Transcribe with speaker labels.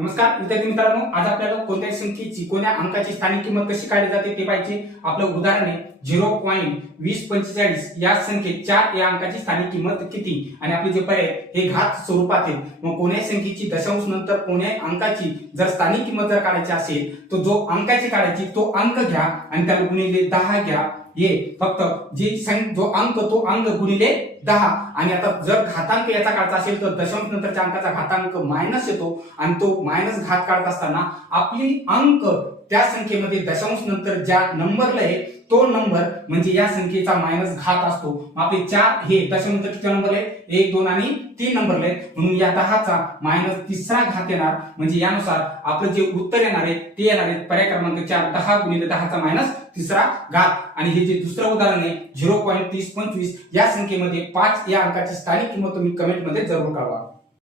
Speaker 1: नमस्कार विद्यार्थी मित्रांनो आज आपल्याला कोणत्याही संख्येची कोणत्या अंकाची स्थानिक किंमत कशी काढली जाते ते पाहिजे आपलं उदाहरण आहे झिरो पॉईंट वीस पंचेचाळीस. या संख्येत चार या अंकाची स्थानिक किंमत किती? आणि आपले जे पर्याय हे घात स्वरूपात आहेत. मग कोण्याही संख्येची दशांश नंतर कोण्याही अंकाची जर स्थानिक किंमत जर काढायची असेल तर जो अंकाची काढायची तो अंक घ्या आणि त्याला गुणिले दहा घ्या. ये फक्त जी सं- जो अंक तो अंक गुणिले दहा. आणि आता जर घातांक याचा काढता असेल तर दशांश नंतरच्या अंकाचा घातांक मायनस येतो. आणि तो मायनस घात काढत असताना आपली अंक त्या संख्येमध्ये दशांश नंतर ज्या नंबरला आहे तो नंबर म्हणजे या संख्येचा मायनस घात असतो. आपले चार हे दशांश किती नंबर आहे एक दोन आणि तीन नंबरले आहेत. म्हणून या दहाचा मायनस तिसरा घात येणार. म्हणजे यानुसार आपलं जे उत्तर येणार आहे ते येणार आहे पर्याय क्रमांक चार दहा गुणिले दहाचा मायनस तिसरा घात. आणि हे जे दुसरं उदाहरण आहे झिरो पॉईंट तीस पंचवीस या संख्येमध्ये पाच या अंकाची स्थानिक किंमत तुम्ही कमेंटमध्ये जरूर कळवा